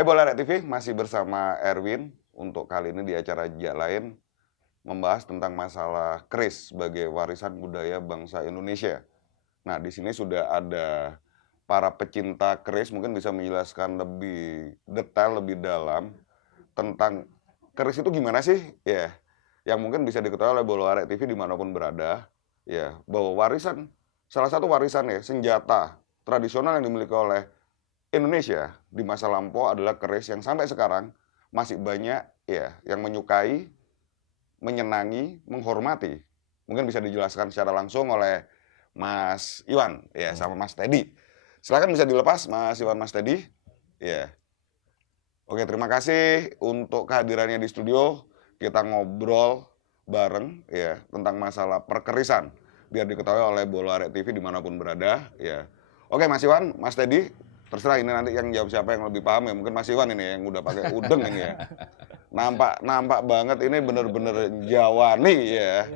Hai Bola TV, masih bersama Erwin untuk kali ini di acara Jejak Lain membahas tentang masalah keris sebagai warisan budaya bangsa Indonesia. Nah, di sini sudah ada para pecinta keris, mungkin bisa menjelaskan lebih detail, lebih dalam tentang keris itu gimana sih? Ya, yang mungkin bisa diketahui oleh Bola TV dimanapun berada, ya, bahwa warisan, salah satu warisan ya, senjata tradisional yang dimiliki oleh Indonesia di masa lampau adalah keris yang sampai sekarang masih banyak ya yang menyukai, menyenangi, menghormati. Mungkin bisa dijelaskan secara langsung oleh Mas Iwan ya sama Mas Teddy. Silakan bisa dilepas Mas Iwan, Mas Teddy. Ya. Oke, terima kasih untuk kehadirannya di studio. Kita ngobrol bareng ya tentang masalah perkerisan biar diketahui oleh Bola TV dimanapun berada ya. Oke, Mas Iwan, Mas Teddy, terserah ini nanti yang jawab siapa yang lebih paham ya. Mungkin Mas Iwan ini yang udah pakai udeng ini ya. Nampak banget ini bener-bener Jawani ya.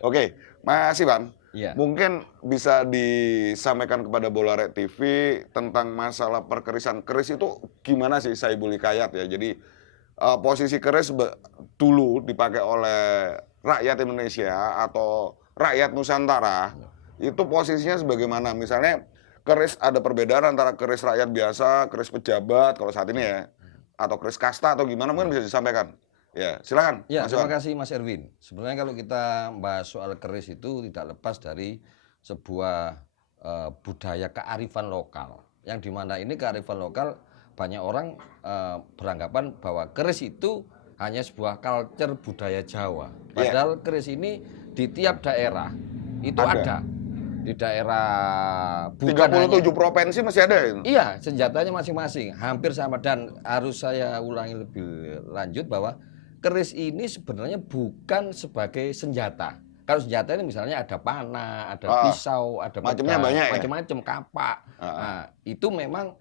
Oke, Mas Iwan, Iya. mungkin bisa disampaikan kepada Bola TV tentang masalah perkerisan. Keris itu gimana sih Saibul Hikayat ya. Jadi posisi keris dulu dipakai oleh rakyat Indonesia atau rakyat Nusantara itu posisinya sebagaimana? Misalnya keris ada perbedaan antara keris rakyat biasa, keris pejabat kalau saat ini ya, atau keris kasta atau gimana mungkin bisa disampaikan. Ya, silakan. Ya, Mas terima Iwan. kasih Mas Erwin. Sebenarnya kalau kita bahas soal keris itu tidak lepas dari sebuah budaya kearifan lokal. Yang dimana ini kearifan lokal banyak orang beranggapan bahwa keris itu hanya sebuah culture budaya Jawa. Padahal keris ini di tiap daerah itu ada. Di daerah bukan 37 provinsi masih ada itu. Iya, senjatanya masing-masing, hampir sama. Dan harus saya ulangi lebih lanjut bahwa keris ini sebenarnya bukan sebagai senjata. Kalau senjata ini misalnya ada panah, ada pisau, ada macamnya pedang, banyak ya? macam-macam, kapak. Nah, itu memang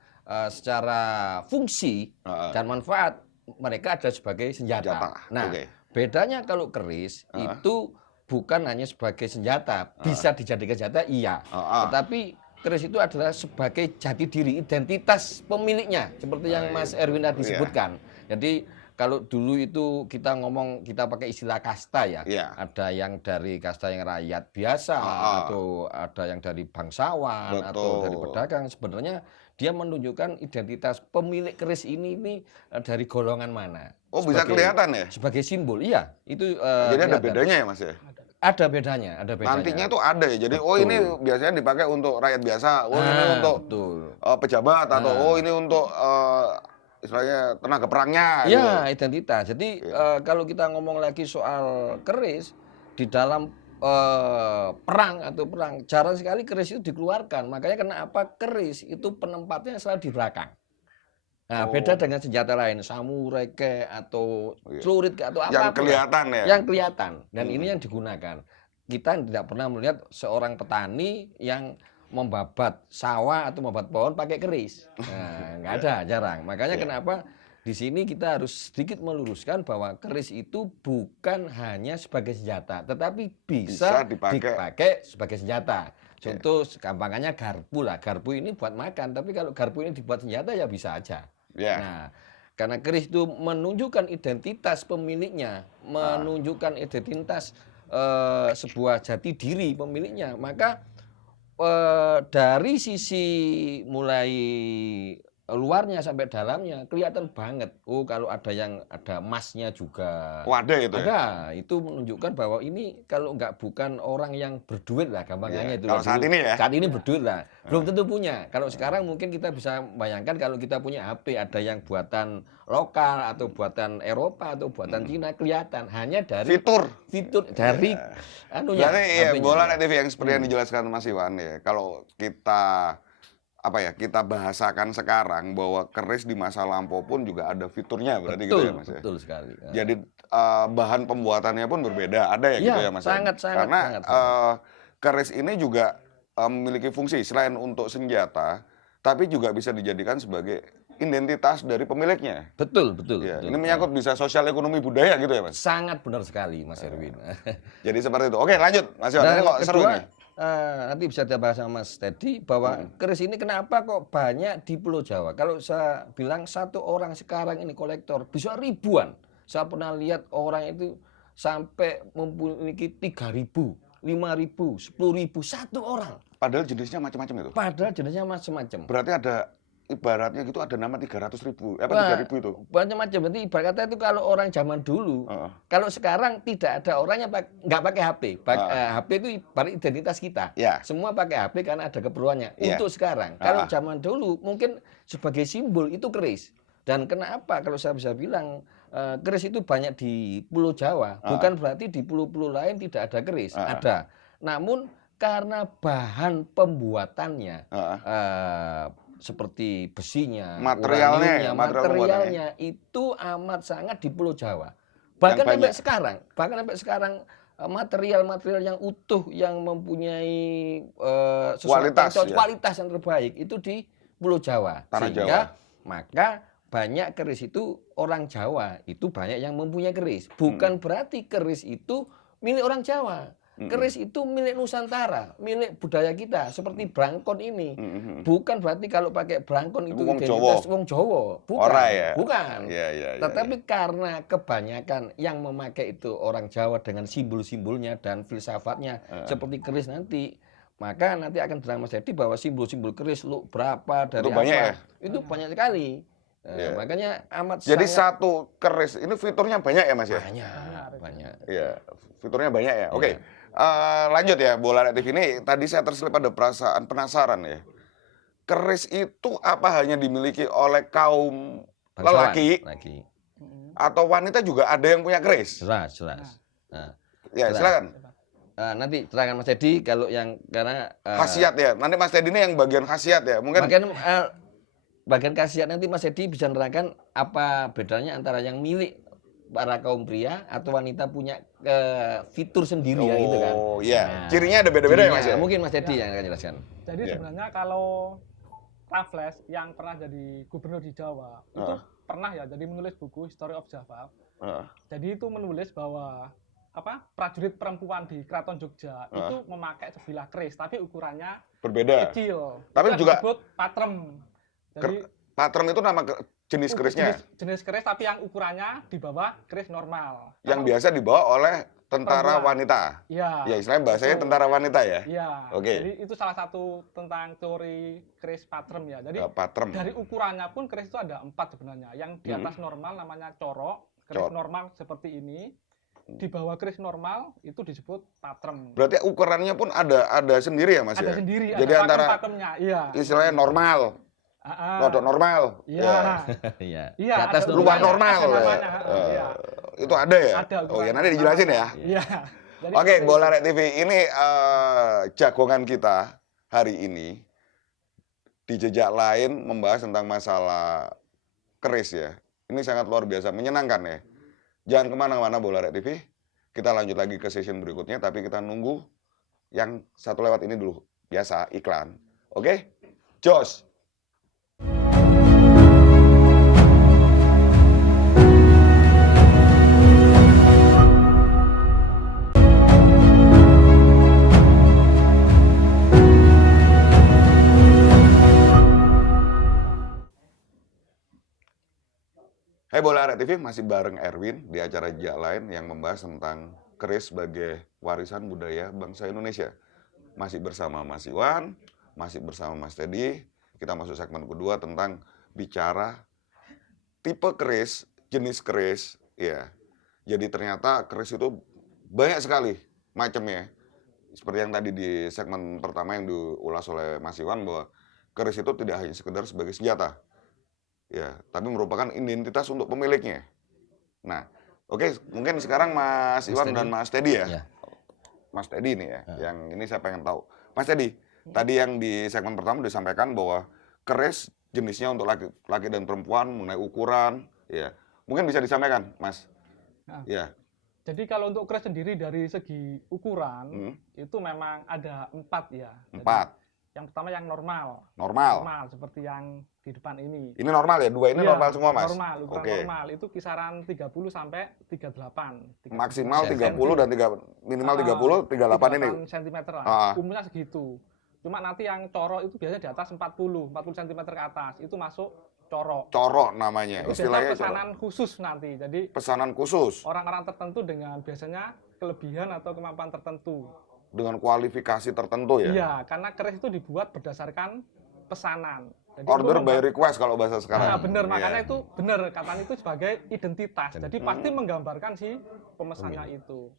secara fungsi dan manfaat mereka ada sebagai senjata. Nah, bedanya kalau keris itu bukan hanya sebagai senjata, bisa dijadikan senjata, iya. Tetapi keris itu adalah sebagai jati diri, identitas pemiliknya, seperti yang Mas Erwin tadi sebutkan. Jadi kalau dulu itu kita ngomong, kita pakai istilah kasta ya. Ada yang dari kasta yang rakyat biasa, atau ada yang dari bangsawan, atau dari pedagang. Sebenarnya dia menunjukkan identitas pemilik keris ini dari golongan mana. Oh, bisa kelihatan ya? Sebagai simbol, iya. Itu jadi ada bedanya ya Mas ya? Ada bedanya, ada bedanya. Nantinya tuh ada ya. Jadi oh ini biasanya dipakai untuk rakyat biasa, oh ini untuk pejabat atau oh ini untuk istilahnya tenaga perangnya. Iya, gitu. Identitas. Jadi kalau kita ngomong lagi soal keris di dalam perang, jarang sekali keris itu dikeluarkan. Makanya kenapa keris itu penempatnya selalu di belakang. Nah, beda dengan senjata lain, samurai atau celurit atau apa. Yang kelihatan ya. Yang kelihatan. Dan ini yang digunakan. Kita tidak pernah melihat seorang petani yang membabat sawah atau membabat pohon pakai keris. Nah, nggak ada, jarang. Makanya kenapa di sini kita harus sedikit meluruskan bahwa keris itu bukan hanya sebagai senjata, tetapi bisa dipakai sebagai senjata. Contoh gampangannya garpu lah. Garpu ini buat makan, tapi kalau garpu ini dibuat senjata ya bisa aja. Nah, karena keris itu menunjukkan identitas pemiliknya, menunjukkan identitas sebuah jati diri pemiliknya, maka dari sisi mulai luarnya sampai dalamnya kelihatan banget. Oh, kalau ada emasnya juga. Oh, ada itu. Ada. Itu menunjukkan bahwa ini kalau bukan orang yang berduit lah gampangannya itu. Kalau saat ini ya. Saat ini berduit lah. Belum tentu punya. Kalau sekarang mungkin kita bisa bayangkan kalau kita punya HP ada yang buatan lokal atau buatan Eropa atau buatan Cina kelihatan hanya dari fitur dari anunya. Berarti Bola TV yang seperti yang dijelaskan Mas Iwan ya. Kalau kita kita bahasakan sekarang bahwa keris di masa lampau pun juga ada fiturnya berarti gitu ya Mas ya. Betul sekali. Jadi bahan pembuatannya pun berbeda, ada ya gitu ya Mas. Sangat. Karena keris ini juga memiliki fungsi selain untuk senjata, tapi juga bisa dijadikan sebagai identitas dari pemiliknya. Betul. Ya, ini menyangkut bisa sosial ekonomi budaya gitu ya Mas. Sangat benar sekali Mas Erwin. Jadi seperti itu. Oke, lanjut Mas Iwan. Ini kok seru nih. nanti bisa dibahas sama Mas Teddy bahwa keris ini kenapa kok banyak di Pulau Jawa. Kalau saya bilang satu orang sekarang ini kolektor bisa ribuan. Saya pernah lihat orang itu sampai memiliki 3.000, 5.000, 10.000 satu orang. Padahal jenisnya macam-macam itu. Padahal jenisnya macam-macam. Berarti ada ibaratnya gitu ada nama 300.000, apa Wah, 3.000 itu? macam-macam. Berarti ibarat kata itu kalau orang zaman dulu, kalau sekarang tidak ada orangnya nggak pakai HP. HP itu ibarat identitas kita. Ya. Semua pakai HP karena ada keperluannya. Ya. Untuk sekarang, kalau zaman dulu mungkin sebagai simbol itu keris. Dan kenapa kalau saya bisa bilang keris itu banyak di Pulau Jawa, bukan berarti di pulau-pulau lain tidak ada keris. Ada. Namun karena bahan pembuatannya seperti besinya, materialnya materialnya itu amat sangat di Pulau Jawa. Bahkan sampai sekarang, material-material yang utuh yang mempunyai kualitas yang terbaik itu di Pulau Jawa. Tanah Sehingga Jawa. maka banyak keris itu orang Jawa itu banyak yang mempunyai keris. Bukan berarti keris itu milik orang Jawa. Keris itu milik Nusantara, milik budaya kita. Seperti brangkon ini, bukan berarti kalau pakai brangkon itu identitas wong Jawa, bukan. Bukan. Tetapi karena kebanyakan yang memakai itu orang Jawa dengan simbol-simbolnya dan filsafatnya seperti keris nanti, maka nanti akan terang Mas Dedi bahwa simbol-simbol keris lu berapa dari itu apa, banyak ya? Itu banyak sekali. Makanya amat jadi sangat satu keris ini fiturnya banyak ya Mas ya? Banyak. Iya, fiturnya banyak ya. Oke. Lanjut ya, Bola Red TV ini tadi saya terselip pada perasaan penasaran ya. Keris itu apa hanya dimiliki oleh kaum lelaki atau wanita juga ada yang punya keris? Jelas. Ya, silakan. Nanti terangkan Mas Dedi kalau yang karena khasiat ya. Nanti Mas Dedi ini yang bagian khasiat ya. Mungkin bagian khasiat nanti Mas Dedi bisa nerangkan apa bedanya antara yang milik para kaum pria atau wanita punya fitur sendiri ya gitu kan. Oh iya, cirinya ada beda-beda ya Mas ya? Mungkin Mas Dedi yang akan jelaskan. Jadi sebenarnya kalau Raffles yang pernah jadi gubernur di Jawa itu pernah ya jadi menulis buku History of Java. Jadi itu menulis bahwa prajurit perempuan di Keraton Jogja itu memakai sebilah keris tapi ukurannya berbeda. Kecil. Tapi itu juga disebut patrem. Jadi patrem itu nama jenis kerisnya. Jenis keris tapi yang ukurannya di bawah keris normal. Yang biasa dibawa oleh tentara wanita. Iya. Ya istilahnya bahasanya tentara wanita ya. Iya. Oke. Jadi itu salah satu tentang teori keris patrem ya. Jadi patrem. dari ukurannya pun keris itu ada 4 sebenarnya. Yang di atas normal namanya corok, keris normal seperti ini. Di bawah keris normal itu disebut patrem. Berarti ukurannya pun ada sendiri ya Mas ya? Ada sendiri. Jadi ada antara patremnya, iya. Istilahnya normal. Rodok normal. Iya. Iya. Iya. Di atas luar normal. Iya. Itu ada ya? Ada. Oh ya nanti dijelasin ya. Iya. Oke, Bola Red TV ini jagongan kita hari ini di jejak lain membahas tentang masalah keris ya. Ini sangat luar biasa, menyenangkan ya. Jangan kemana-mana Bola Red TV. Kita lanjut lagi ke session berikutnya, tapi kita nunggu yang satu lewat ini dulu. Biasa, iklan. Oke? Jos! Hai Bola Red TV, masih bareng Erwin di acara jejak lain yang membahas tentang keris sebagai warisan budaya bangsa Indonesia. Masih bersama Mas Iwan, masih bersama Mas Teddy. Kita masuk segmen kedua tentang bicara tipe keris, jenis keris. Ya, jadi ternyata keris itu banyak sekali macamnya. Seperti yang tadi di segmen pertama yang diulas oleh Mas Iwan bahwa keris itu tidak hanya sekedar sebagai senjata. Ya, tapi merupakan identitas untuk pemiliknya. Nah, oke, mungkin sekarang Mas Iwan dan Mas Teddy ya. Mas Teddy ini ya, yang ini saya pengen tahu. Mas Teddy, tadi yang di segmen pertama disampaikan bahwa keris jenisnya untuk laki dan perempuan mengenai ukuran, ya. Mungkin bisa disampaikan, Mas. Ya. Jadi kalau untuk keris sendiri dari segi ukuran itu memang ada 4 ya. 4. Yang pertama yang normal. Normal. Normal seperti yang di depan ini. Ini normal ya? Dua ini Iya, normal semua, Mas? Normal, ukuran Oke. normal. Itu kisaran 30 sampai 38. Maksimal 30 cm. dan minimal 30, 38 ini. cm lah. Ah. Umumnya segitu. Cuma nanti yang corok itu biasanya di atas 40 cm ke atas. Itu masuk corok. Corok namanya. Itu Istilahnya biasanya pesanan khusus nanti. Jadi pesanan khusus orang-orang tertentu dengan biasanya kelebihan atau kemampuan tertentu. dengan kualifikasi tertentu ya. Iya, karena keris itu dibuat berdasarkan pesanan. Jadi Order itu by request kalau bahasa sekarang. Nah, benar, Iya. makanya itu benar, katanya itu sebagai identitas. Jadi pasti menggambarkan si pemesannya itu.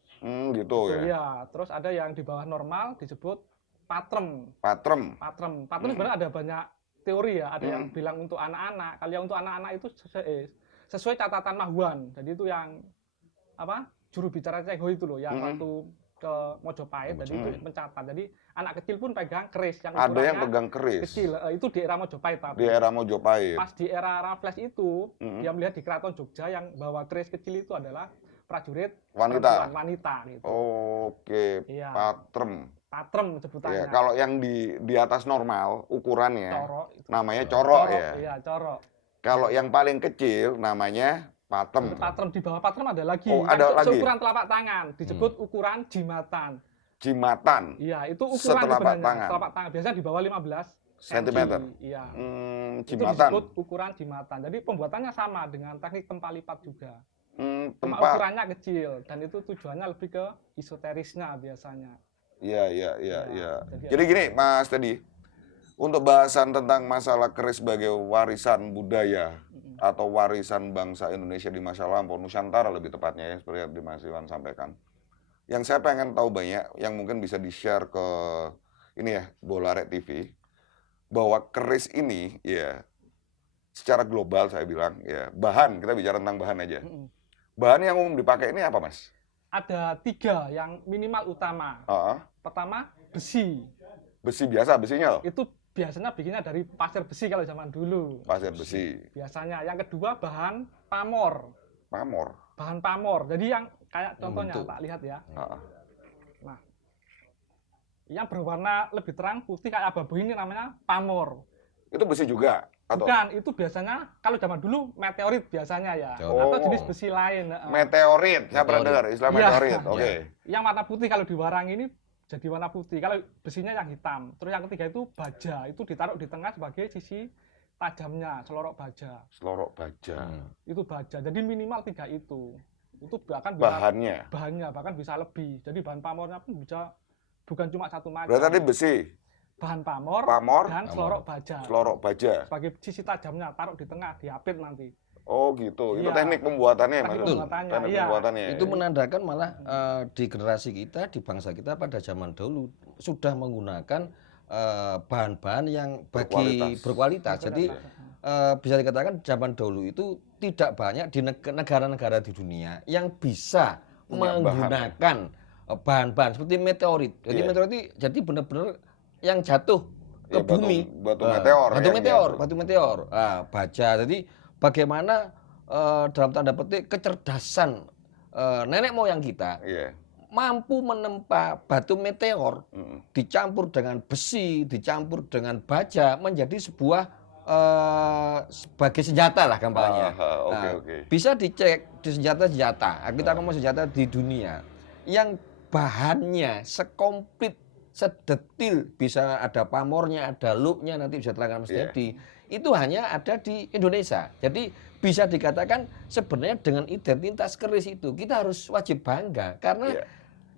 Gitu ya. Iya, terus ada yang di bawah normal disebut patrem. Patrem. Patrem sebenarnya ada banyak teori ya. Ada yang bilang untuk anak-anak. Kalau yang untuk anak-anak itu sesuai catatan Mahuan. Jadi itu yang apa? Juru bicara Cengho itu loh, yang waktu ke Mojopahit, jadi itu mencatat. Jadi anak kecil pun pegang keris yang Ada yang ukurannya pegang keris kecil. Itu di era Mojopahit tapi. di era Mojopahit. Pas di era Raffles itu, dia melihat di Keraton Jogja yang bawa keris kecil itu adalah prajurit Wanita. wanita gitu. Oke, Iya. patrem. Patrem sebutannya. Ya, kalau yang di atas normal ukurannya Corok itu. namanya corok ya. Iya, corok. Kalau yang paling kecil namanya patem. Patrem, di bawah patrem ada lagi. Oh, Yang ada lagi. seukuran telapak tangan, disebut ukuran jimatan. Jimatan. Iya, itu ukuran Setelapak sebenarnya. tangan. Telapak tangan. Biasanya di bawah 15 Sentimeter. Iya. Itu Jimatan. disebut ukuran jimatan. Jadi pembuatannya sama dengan teknik tempat lipat juga. Cuma Tempat. ukurannya kecil dan itu tujuannya lebih ke esoterisnya biasanya. Iya. Jadi Jadi gini, Mas Teddy, untuk bahasan tentang masalah keris sebagai warisan budaya atau warisan bangsa Indonesia di masa lampau, Nusantara lebih tepatnya ya, seperti yang Mas Iwan sampaikan. Yang saya pengen tahu banyak, yang mungkin bisa di-share ke ini ya, Bola Red TV, bahwa keris ini ya secara global saya bilang ya, bahan, kita bicara tentang bahan aja. Bahan yang umum dipakai ini apa, Mas? Ada 3 yang minimal utama. Pertama, besi. Besi biasa, besinya loh. Itu biasanya bikinnya dari pasir besi kalau zaman dulu. Pasir besi. Biasanya. Yang kedua, bahan pamor. Pamor. Bahan pamor. Jadi yang kayak contohnya, Membentuk. Pak, lihat ya. Nah, yang berwarna lebih terang putih kayak abu-abu ini namanya pamor. Itu besi juga? Atau? Bukan, itu biasanya kalau zaman dulu meteorit biasanya ya. Oh. Atau jenis besi lain. Meteorit, saya pernah Meteorit. dengar istilah Iya. meteorit. Oke. Yang warna putih kalau diwarang ini jadi warna putih. Kalau besinya yang hitam. Terus yang ketiga itu baja. Itu ditaruh di tengah sebagai sisi tajamnya, selorok baja. Selorok baja. Itu baja. Jadi minimal 3 itu. Itu bahkan bisa Bahannya. bahkan bisa lebih. Jadi bahan pamornya pun bisa bukan cuma satu macam. Berarti tadi besi, Bahan pamor, Pamor, dan selorok baja. selorok baja. Sebagai sisi tajamnya, taruh di tengah, diapit nanti. Oh gitu. Itu Iya. teknik pembuatannya ya, Mas? Teknik pembuatannya, Teknik iya. pembuatannya. Itu menandakan malah di generasi kita, di bangsa kita pada zaman dahulu sudah menggunakan bahan-bahan yang berkualitas. Jadi bisa dikatakan zaman dahulu itu tidak banyak di negara-negara di dunia yang bisa Punya menggunakan bahan-bahan seperti meteorit. Jadi Iya. meteorit itu jadi benar-benar yang jatuh ke Ya, bumi. batu meteor. Batu meteor. Baja. Jadi bagaimana dalam tanda petik kecerdasan nenek moyang kita Iya. mampu menempa batu meteor dicampur dengan besi, dicampur dengan baja menjadi sebuah sebagai senjata lah gampangnya. Oke. Bisa dicek di senjata-senjata. Kita ngomong senjata di dunia yang bahannya sekomplit, sedetil, bisa ada pamornya, ada looknya, nanti bisa terangkan Mas Dedi. Itu hanya ada di Indonesia. Jadi bisa dikatakan sebenarnya dengan identitas keris itu kita harus wajib bangga karena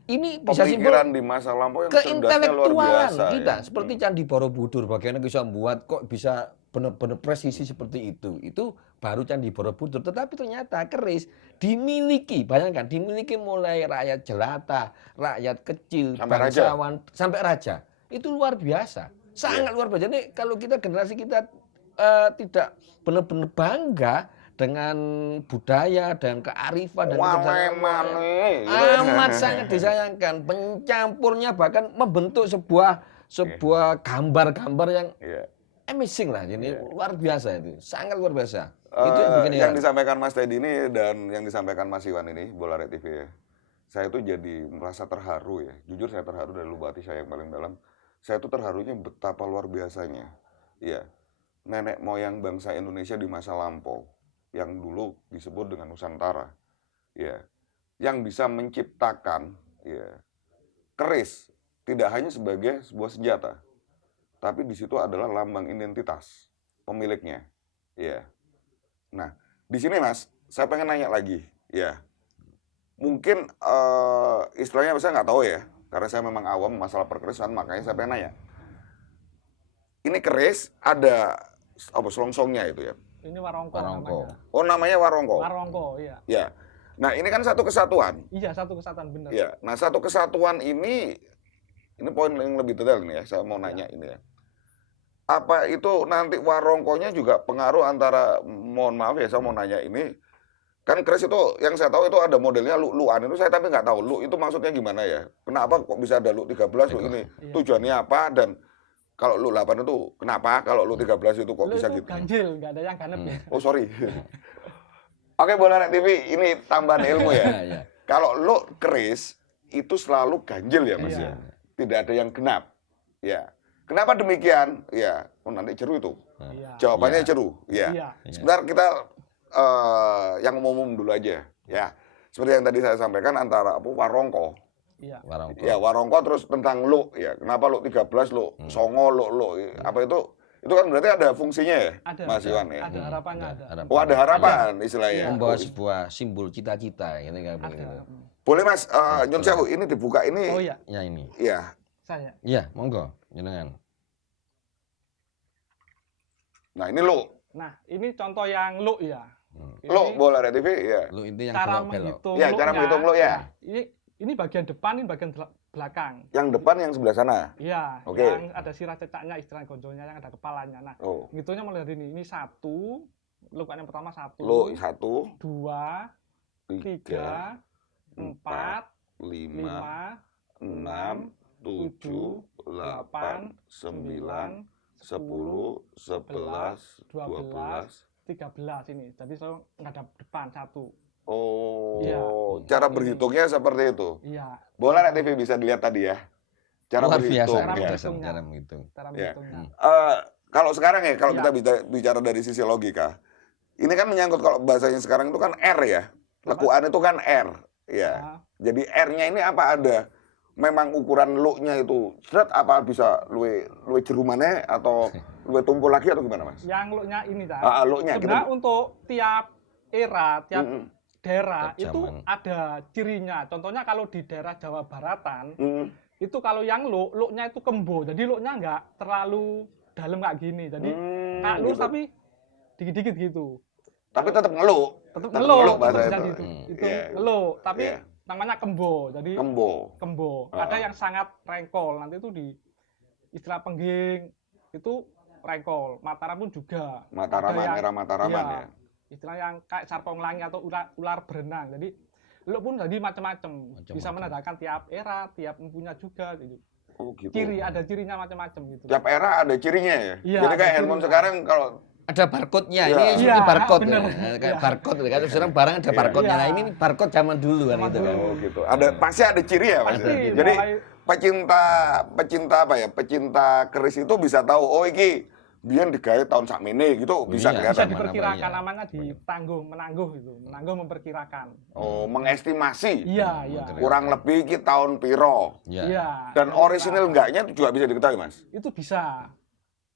ini bisa simbol Pemikiran di masa lampau yang cerdasnya luar keintelektualan biasa. kita Ya. seperti Candi Borobudur bagaimana bisa membuat kok bisa benar-benar presisi seperti itu baru Candi Borobudur. Tetapi ternyata keris dimiliki, bayangkan dimiliki mulai rakyat jelata, rakyat kecil, Sampai bangsawan sampai raja. Itu luar biasa, sangat luar biasa. Jadi kalau kita generasi kita tidak benar-benar bangga dengan budaya dan kearifan dan amat sangat disayangkan. Pencampurnya bahkan membentuk sebuah gambar-gambar yang amazing lah. Jadi luar biasa itu, sangat luar biasa. Itu yang disampaikan Mas Teddy ini dan yang disampaikan Mas Iwan ini, Bola Red TV ya. Saya tuh jadi merasa terharu ya. Jujur saya terharu dari lubuk hati saya yang paling dalam. saya tuh terharunya betapa luar biasanya. Ya, nenek moyang bangsa Indonesia di masa lampau yang dulu disebut dengan Nusantara, ya, yang bisa menciptakan ya keris tidak hanya sebagai sebuah senjata, tapi di situ adalah lambang identitas pemiliknya. Ya. Nah, di sini Mas, saya pengen nanya lagi, ya. Mungkin istilahnya saya nggak tahu ya, karena saya memang awam masalah perkerisan, makanya saya pengen nanya. Ini keris ada apa selongsongnya itu ya? Ini warongko Warongko. namanya. Oh, namanya warongko. Warongko, iya. Ya. Nah, ini kan satu kesatuan. Iya, satu kesatuan benar. Ya. Nah, satu kesatuan ini poin yang lebih detail nih ya. Saya mau nanya ini ya. Apa itu nanti warongkonya juga pengaruh antara, mohon maaf ya, saya mau nanya ini. Kan keris itu yang saya tahu itu ada modelnya lu-luan itu saya tapi nggak tahu lu itu maksudnya gimana ya? Kenapa kok bisa ada lu 13 lu ini? Iya. Tujuannya apa dan kalau lu 8 itu kenapa? Kalau lu 13 itu kok Lu bisa itu gitu? ganjil, nggak ada yang ganep ya. Oh, sorry. Oke, Bola Net TV, ini tambahan ilmu ya. Iya. Kalau lu keris itu selalu ganjil ya, Mas Iya. ya. Tidak ada yang genap. Ya. Kenapa demikian? Ya, oh nanti ceru itu. Iya. Jawabannya Iya. ceru. Ya. Iya. Sebentar kita yang umum dulu aja, ya. Seperti yang tadi saya sampaikan antara apa warongko. Iya. Warongko. Ya, warongko terus tentang lu, ya. Kenapa lu 13, lu songo, lu apa itu? Itu kan berarti ada fungsinya ya, Ada. Mas Iwan ya. Ada harapannya ada. Oh, ada harapan istilahnya. Membawa sebuah simbol cita-cita, gitu kan begitu. Ada. Boleh Mas, Nyun Sewu, ini dibuka ini. Oh iya, Ya ini. Ya. saya. Iya, monggo, jenengan. Nah, ini lu. Nah, ini contoh yang lu ya. Ini Lu Bola Net TV, ya. Lu itu yang cara belok-belok. menghitung Ya, cara lu-nya. menghitung lu ya. Ini bagian depan, ini bagian belakang. Yang depan yang sebelah sana. Iya, Oke. yang ada sirah cecaknya, istilah gonjolnya, yang ada kepalanya. Nah, Oh. ngitungnya mulai dari ini. Ini satu, lukan yang pertama satu, Lu 1, dua, 3, tiga, 4, 5, 5, 6, 7, 8, 9, 10, 11, 12. 13 ini. Jadi saya ngadap depan satu. Oh, Iya. cara Ini. berhitungnya seperti itu. Iya, Bola Net TV bisa dilihat tadi ya. Cara Luar biasa, berhitung. Cara ya. luar biasa berhitungnya. cara menghitung. cara Iya. menghitungnya. Kalau sekarang ya, kalau Iya. kita bicara dari sisi logika, ini kan menyangkut kalau bahasanya sekarang itu kan R ya. Lekuan itu kan R. Ya. Nah, Jadi R-nya ini apa ada? Memang ukuran lu-nya itu seret apa bisa luwe jerumane atau luwe tumpul lagi atau gimana, Mas? yang lu-nya ini, Cak. Lu-nya Sebenarnya kita. untuk tiap era, tiap Mm-mm. daerah Tiap itu zaman. ada cirinya. Contohnya kalau di daerah Jawa Baratan, Mm. itu kalau yang lu-nya itu kembo. Jadi lu-nya nggak terlalu dalam kayak gini. Jadi kayak lu Gitu. tapi dikit-dikit gitu. Tapi tetap ngeluh. Tetap Tetap ngelu, ngeluh bahasa tetap itu. bisa gitu. Itu Iya. ngelu, tapi Iya. namanya kembo. Jadi Kembo. kembo. Ah. Ada yang sangat rengkol. Nanti itu di istilah pengging itu rengkol. Mataram pun juga. Mataraman, Ada yang- era Mataraman iya, ya. Istilah yang kayak sarpong langi atau ular berenang. Jadi lu pun jadi macam-macam. Bisa Macam-macam. menandakan tiap era, tiap empunya juga gitu. Oh gitu. Ciri ada cirinya macam-macam gitu. Tiap era ada cirinya ya. Iya, Jadi kayak ada handphone cirinya. sekarang kalau Ada barcode-nya, Iya. ini Iya, seperti barcode. bener. Ya. Kayak Iya. barcode, kan sekarang barang ada Iya. barcode-nya. Nah, Iya. ini barcode zaman dulu kan Zaman itu kan. dulu. oh gitu. Ada pasti ada ciri ya, Mas. Pasti. Jadi mulai- pecinta apa ya? Pecinta keris itu bisa tahu oh iki biyen digawe tahun sakmene gitu bisa Iya, bisa kelihatan. di- diperkirakan iya. namanya menangguh gitu. Menangguh memperkirakan. Oh, mengestimasi. Iya, iya. Kurang lebih iki tahun piro. Ya. Iya. Dan orisinil enggaknya itu juga bisa diketahui, Mas. Itu bisa.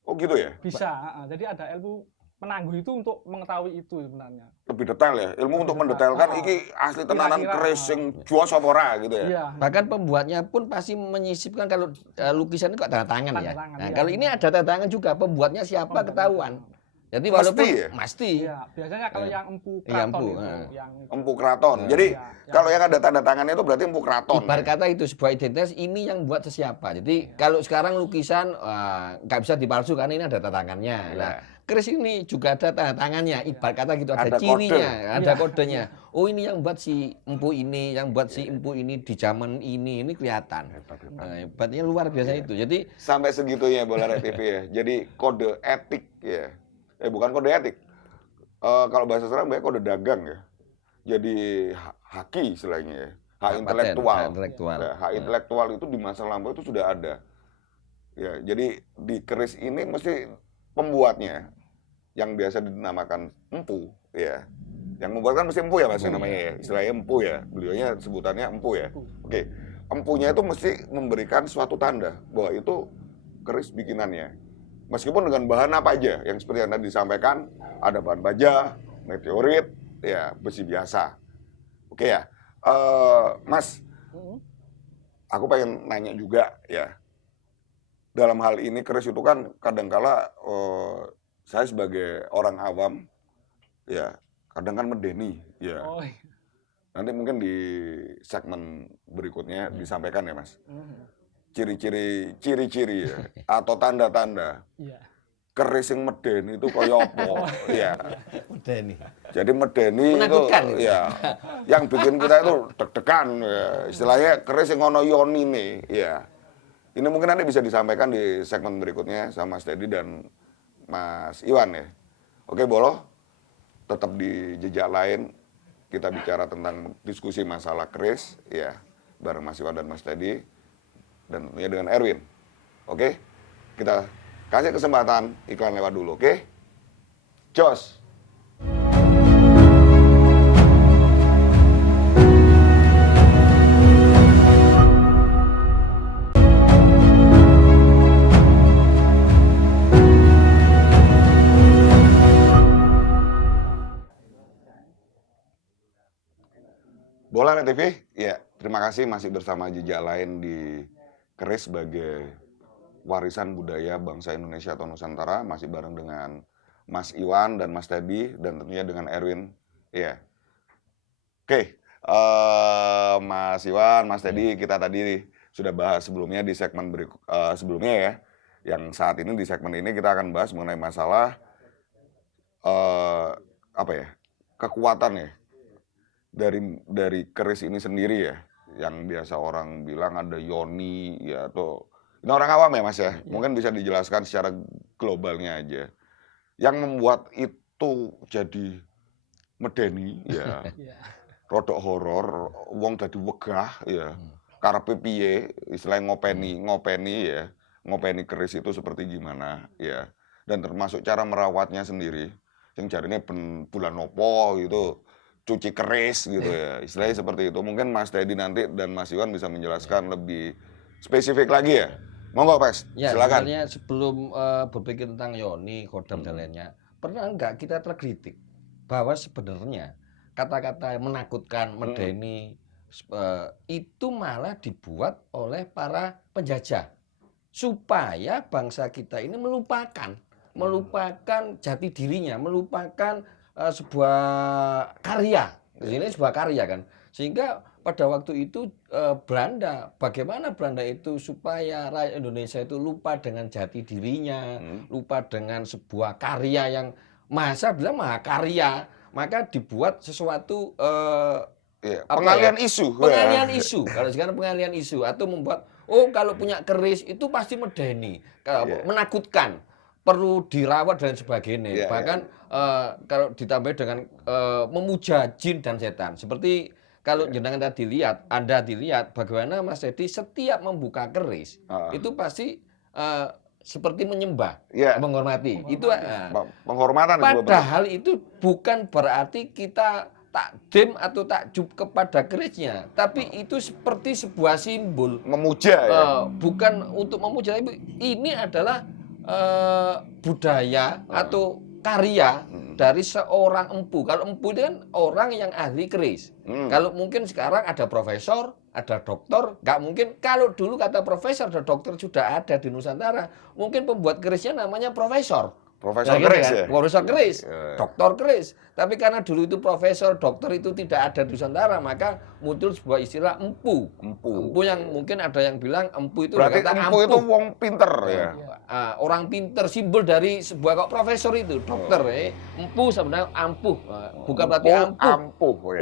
Oh gitu ya. Bisa. Jadi ada ilmu menangguh itu untuk mengetahui itu sebenarnya. Lebih detail ya. Ilmu untuk detail. mendetailkan Ah. iki asli tenanan Kira-kira, keris sing juos apa ora gitu ya. Iya. Bahkan pembuatnya pun pasti menyisipkan kalau lukisan itu kok tanda tangan ya. Tanda tangan, Nah, iya, kalau ini benar. ada tanda tangan juga, pembuatnya siapa Pembuatnya. ketahuan. Jadi Mesti walaupun ya? pasti. Iya, biasanya kalau Iya. yang empu Iya, keraton empu, itu, ah. yang itu. Empu keraton. Iya. Jadi Iya, kalau yang ada tanda tangannya itu berarti empu keraton. Ibarat ya? kata itu sebuah identitas ini yang buat siapa. Jadi kalau sekarang lukisan nggak bisa dipalsukan, ini ada tanda tangannya. Nah, keris ini juga ada tanda tangannya. Ibarat kata gitu ada, Ada cirinya, kode. ada Iya. kodenya. Oh ini yang buat si empu ini, yang buat si empu ini di zaman ini kelihatan. Hebat, hebat. Nah, hebatnya luar biasa itu. Jadi Sampai segitunya Bola Net TV ya. Jadi kode etik ya. Bukan kode etik. Kalau bahasa sekarang banyak kode dagang ya. Jadi haki istilahnya ya. Hak paten, intelektual. hak intelektual. Nah, hak intelektual itu di masa lampau itu sudah ada. Ya, jadi di keris ini mesti pembuatnya yang biasa dinamakan empu, ya. Yang membuat kan mesti empu ya Mas, namanya ya. Istilahnya empu ya. Beliaunya sebutannya empu ya. Oke. Empunya itu mesti memberikan suatu tanda bahwa itu keris bikinannya. Meskipun dengan bahan apa aja, yang seperti yang tadi disampaikan, ada bahan baja, meteorit, ya besi biasa. Oke ya, Mas, aku pengen nanya juga ya. Dalam hal ini keris itu kan kadangkala saya sebagai orang awam, ya kadang kan medeni, ya. Oh, iya. Nanti mungkin di segmen berikutnya disampaikan ya Mas. Ciri-ciri ya, atau tanda-tanda Iya. keris yang medeni itu kaya apa? Ya. Medeni. Jadi medeni Menakutkan itu itu. ya yang bikin kita itu deg-degan ya. Istilahnya keris yang ono yoni nih, ya. Ini mungkin nanti bisa disampaikan di segmen berikutnya sama Mas Teddy dan Mas Iwan ya. Oke, Bolo. Tetap di jejak lain kita bicara tentang diskusi masalah keris ya bareng Mas Iwan dan Mas Teddy dan tentunya dengan Erwin. Oke? Kita kasih kesempatan iklan lewat dulu, oke? Jos. Bola Net TV, ya terima kasih masih bersama jejak lain di keris sebagai warisan budaya bangsa Indonesia atau Nusantara, masih bareng dengan Mas Iwan dan Mas Teddy dan tentunya dengan Erwin. Iya. Oke, Mas Iwan, Mas Teddy, kita tadi sudah bahas sebelumnya di segmen sebelumnya ya. Yang saat ini di segmen ini kita akan bahas mengenai masalah apa ya? Kekuatan ya dari keris ini sendiri ya. Yang biasa orang bilang ada yoni ya atau ini orang awam ya Mas ya. Mungkin bisa dijelaskan secara globalnya aja. Yang membuat itu jadi medeni ya. Rodok horor, wong dadi wegah ya. Karepe piye, istilahnya ngopeni ya. Ngopeni keris itu seperti gimana ya. Dan termasuk cara merawatnya sendiri. Yang jarine bulan nopo gitu. Cuci keris gitu ya. Istilahnya seperti itu. Mungkin Mas Teddy nanti dan Mas Iwan bisa menjelaskan lebih spesifik lagi ya. Monggo, Mas. Ya, Silakan. sebenarnya sebelum berpikir tentang yoni, kodam dan lainnya, pernah enggak kita terkritik bahwa sebenarnya kata-kata yang menakutkan, medeni, itu malah dibuat oleh para penjajah supaya bangsa kita ini melupakan jati dirinya, melupakan sebuah karya. Ini sebuah karya kan, sehingga pada waktu itu Belanda, bagaimana Belanda itu supaya rakyat Indonesia itu lupa dengan jati dirinya, lupa dengan sebuah karya yang masa bilang mahakarya, maka dibuat sesuatu pengalian isu. Pengalian isu. Kalau sekarang pengalian isu atau membuat kalau punya keris itu pasti medeni, menakutkan, perlu dirawat dan sebagainya. Bahkan kalau ditambah dengan memuja jin dan setan. Seperti kalau jenengan Anda dilihat bagaimana Mas Teddy setiap membuka keris itu pasti seperti menyembah, menghormati. Itu penghormatan. Padahal itu bukan berarti kita takdim atau takjub kepada kerisnya, tapi itu seperti sebuah simbol memuja ya. Bukan untuk memuja, tapi ini adalah budaya atau karya dari seorang empu. Kalau empu itu kan orang yang ahli keris. Kalau mungkin sekarang ada profesor, ada dokter, nggak mungkin. Kalau dulu kata profesor dan dokter sudah ada di Nusantara, mungkin pembuat kerisnya namanya profesor. Profesor keris kan? ya? Profesor keris, dokter keris. Tapi karena dulu itu profesor, dokter itu tidak ada di Nusantara, maka muncul sebuah istilah empu. Empu yang mungkin ada yang bilang empu itu berarti empu itu wong pinter ya? Orang pinter, simbol dari sebuah kok profesor itu, dokter. Empu sebenarnya ampuh, bukan berarti ampuh.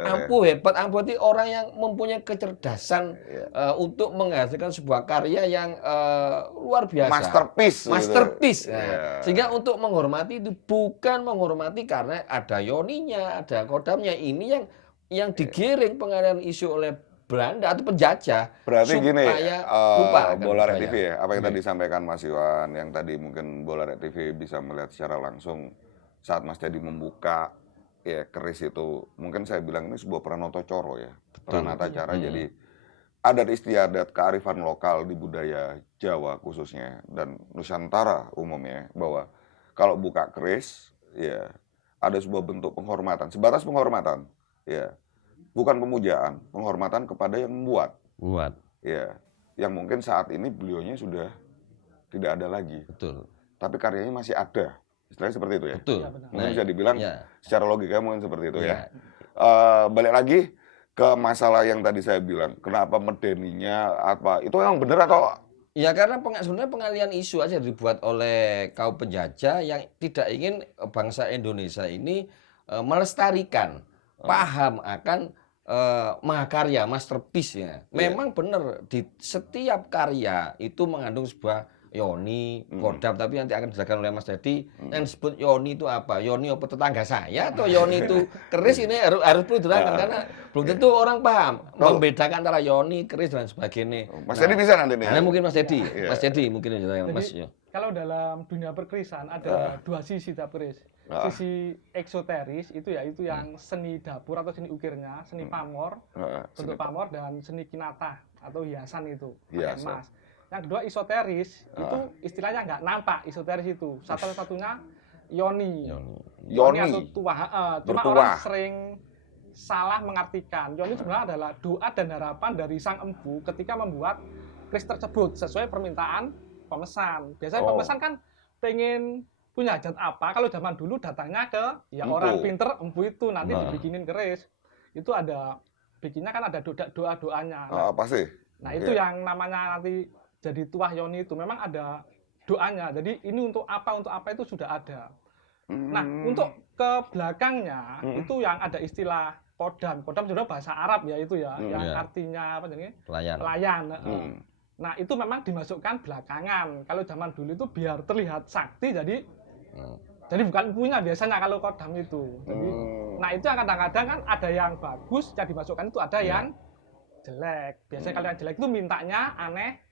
Ampuh hebat. Ampuh itu orang yang mempunyai kecerdasan untuk menghasilkan sebuah karya yang luar biasa. Masterpiece. Gitu. Sehingga untuk menghormati itu bukan menghormati karena ada yoninya, ada kodamnya. Ini yang digiring pengalian isu oleh Belanda atau penjajah Berarti gini, supaya lupa akan Bola Red budaya. TV ya, apa yang tadi disampaikan Mas Iwan, yang tadi mungkin Bola Red TV bisa melihat secara langsung saat Mas Dedi membuka ya keris itu, mungkin saya bilang ini sebuah pranata coro ya, pranata cara. Jadi adat istiadat kearifan lokal di budaya Jawa khususnya dan Nusantara umumnya, bahwa kalau buka keris ya ada sebuah bentuk penghormatan, sebatas penghormatan ya, bukan pemujaan, penghormatan kepada yang membuat. Buat. Ya, yang mungkin saat ini beliaunya sudah tidak ada lagi, Betul. tapi karyanya masih ada. Istilahnya seperti itu ya. Betul. Iya, benar. Mungkin bisa dibilang ya. secara logika mungkin seperti itu ya. Ya. Balik lagi ke masalah yang tadi saya bilang, kenapa medeninya apa? Itu yang benar atau Ya karena sebenarnya pengalian isu aja dibuat oleh kaum penjajah yang tidak ingin bangsa Indonesia ini melestarikan paham akan mahakarya, masterpiece ya. Memang benar di setiap karya itu mengandung sebuah yoni, kodam, tapi nanti akan dijelaskan oleh Mas Dedi. Yang disebut yoni itu apa? Yoni apa tetangga saya atau yoni itu keris, ini harus perlu diterangkan karena belum tentu orang paham membedakan antara yoni, keris dan sebagainya. Mas Dedi bisa nanti nih? Nah, mungkin Mas Dedi, Mas Dedi mungkin yang Mas. Jadi, kalau dalam dunia perkerisan ada dua sisi tiap keris. Sisi eksoteris itu ya, itu yang seni dapur atau seni ukirnya, seni pamor, bentuk pamor, dan seni kinata atau hiasan itu, pakai emas. Yang kedua esoteris, itu istilahnya nggak nampak, esoteris itu. Satu-satunya yoni. Yoni atau tuah. Cuma orang sering salah mengartikan. Yoni sebenarnya adalah doa dan harapan dari sang empu ketika membuat keris tersebut sesuai permintaan pemesan. Biasanya pemesan kan pengen punya hajat apa, kalau zaman dulu datangnya ke ya orang pinter, empu itu nanti dibikinin keris. Itu ada bikinnya kan ada doa-doanya. Pasti. Nah, itu yang namanya nanti jadi tuah yoni itu memang ada doanya. Jadi ini untuk apa itu sudah ada. Nah, untuk ke belakangnya itu yang ada istilah kodam. Kodam sudah bahasa Arab ya itu ya, yang artinya apa jadi? Pelayan. Nah, itu memang dimasukkan belakangan. Kalau zaman dulu itu biar terlihat sakti, jadi bukan punya biasanya kalau kodam itu. Jadi, nah itu yang kadang-kadang kan ada yang bagus yang dimasukkan itu, ada yang jelek. Biasanya kalau yang jelek itu mintanya aneh,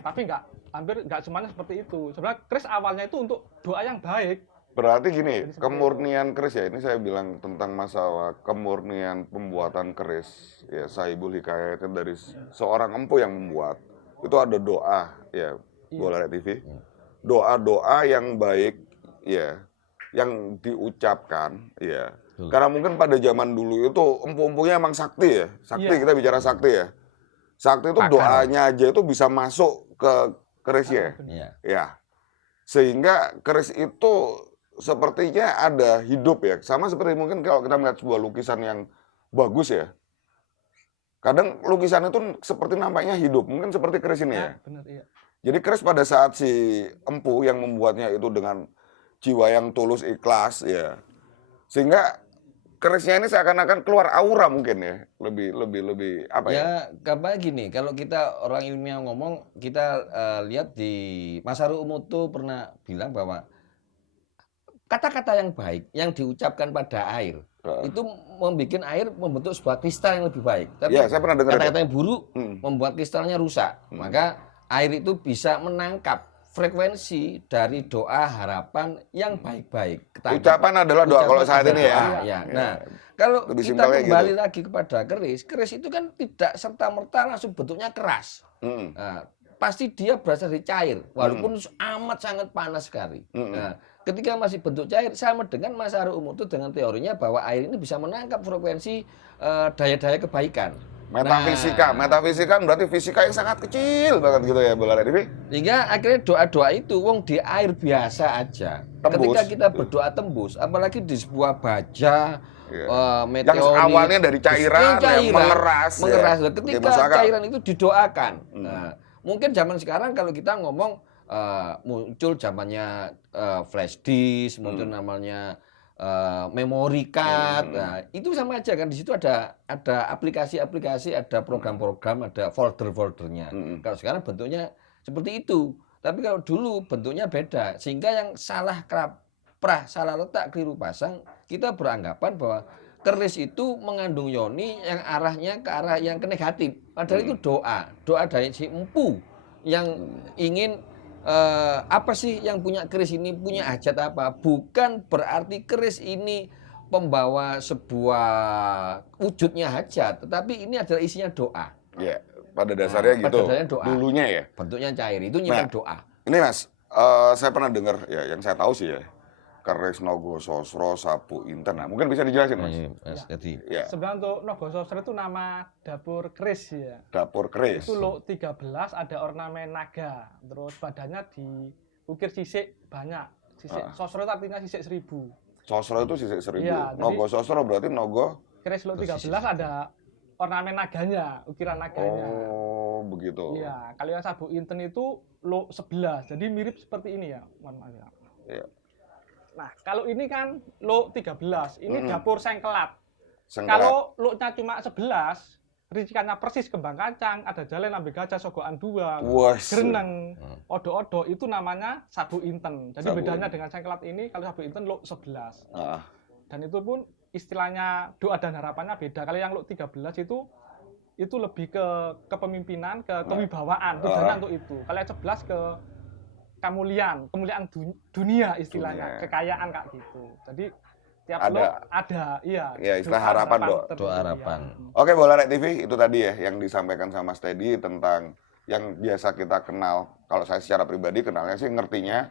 tapi hampir nggak semuanya seperti itu. Sebenarnya keris awalnya itu untuk doa yang baik. Berarti gini, kemurnian keris ya, ini saya bilang tentang masalah kemurnian pembuatan keris. Ya, Sahibul Hikayat dari seorang empu yang membuat. Itu ada doa, ya, Bola Red TV. Doa-doa yang baik, ya, yang diucapkan, ya. Karena mungkin pada zaman dulu itu empu-empunya emang sakti ya. Sakti, kita bicara sakti ya. Sakti itu doanya aja itu bisa masuk ke kerisnya. Ya. Sehingga keris itu sepertinya ada hidup ya. Sama seperti mungkin kalau kita melihat sebuah lukisan yang bagus ya. Kadang lukisan itu seperti nampaknya hidup. Mungkin seperti keris ini ya. Benar, iya. Jadi keris pada saat si empu yang membuatnya itu dengan jiwa yang tulus, ikhlas ya. Sehingga kerisnya ini seakan-akan keluar aura mungkin ya. Lebih apa ya? Ya, kayak gini, kalau kita orang ilmiah ngomong, kita lihat di Mas Haru Umutu pernah bilang bahwa kata-kata yang baik yang diucapkan pada air itu membuat air membentuk sebuah kristal yang lebih baik. Tapi saya pernah dengar kata-kata yang buruk membuat kristalnya rusak. Maka air itu bisa menangkap frekuensi dari doa harapan yang baik-baik. Ucapan adalah doa kalau saat ini ya. Nah, kalau kita kembali lagi kepada keris itu kan tidak serta-merta langsung bentuknya keras. Nah, pasti dia berasal dari cair, walaupun amat sangat panas sekali. Nah, ketika masih bentuk cair, sama dengan Mas Haru Umutu dengan teorinya bahwa air ini bisa menangkap frekuensi daya-daya kebaikan. Metafisika, metafisika berarti fisika yang sangat kecil banget gitu ya, Bola Red TV. Sehingga akhirnya doa-doa itu, wong di air biasa aja. Tembus. Ketika kita berdoa tembus, apalagi di sebuah baja, meteorit. Yang awalnya dari cairan, mengeras. Ya. Ketika cairan itu didoakan. Nah, mungkin zaman sekarang kalau kita ngomong muncul zamannya flash disk, muncul namanya memory card, nah, itu sama aja kan, di situ ada aplikasi-aplikasi, ada program-program, ada folder-foldernya. Kalau sekarang bentuknya seperti itu, tapi kalau dulu bentuknya beda, sehingga yang salah kaprah, salah letak, keliru pasang, kita beranggapan bahwa keris itu mengandung yoni yang arahnya ke arah yang ke negatif. Padahal itu doa dari si empu yang ingin apa sih yang punya keris ini punya hajat apa? Bukan berarti keris ini pembawa sebuah wujudnya hajat, tetapi ini adalah isinya doa. Ya, pada dasarnya gitu. Pada dasarnya doa. Dulunya ya. Bentuknya cair itu nyimpan doa. Ini Mas, saya pernah dengar ya, yang saya tahu sih ya, keris Nogososro Sabu Inten. Nah, mungkin bisa dijelasin Mas. Jadi Ya, Sebenarnya untuk Nogososro itu nama dapur keris ya. dapur keris. Itu lot 13 ada ornamen naga. Terus badannya diukir sisik banyak. Sisik sosro itu artinya sisik 1000. Sosro itu sisik 1000. Iya, jadi- Nogososro berarti Nogo. Keris lot 13 ada ornamen naganya, ukiran naganya. Oh, begitu. Iya, kalau yang Sabu Inten itu lot 11. Jadi mirip seperti ini ya. Mohon maaf ya. Iya. Nah, kalau ini kan lot 13, ini dapur sengkelat. Sengkelat. Kalau lotnya cuma 11, ricikannya persis kembang kacang, ada jalan ambil gajah, sogokan 2, Wah, gereneng, odo-odo, itu namanya Sabu Inten. Jadi Sabu bedanya Inten. dengan sengkelat ini, kalau Sabu Inten lot 11. Ah, Dan itu pun istilahnya doa dan harapannya beda. Kalau yang lot 13 itu lebih ke kepemimpinan, ke kewibawaan, tujuannya untuk itu. Kalau yang 11 ke kemuliaan dunia istilahnya, Dunia. kekayaan kayak gitu. Jadi tiap Ada. lot ada, iya. Iya, istilah harapan, Dok. tertentu, Doa iya. harapan. Oke, Bola Rek TV itu tadi ya yang disampaikan sama Steady tentang yang biasa kita kenal. Kalau saya secara pribadi kenalnya sih ngertinya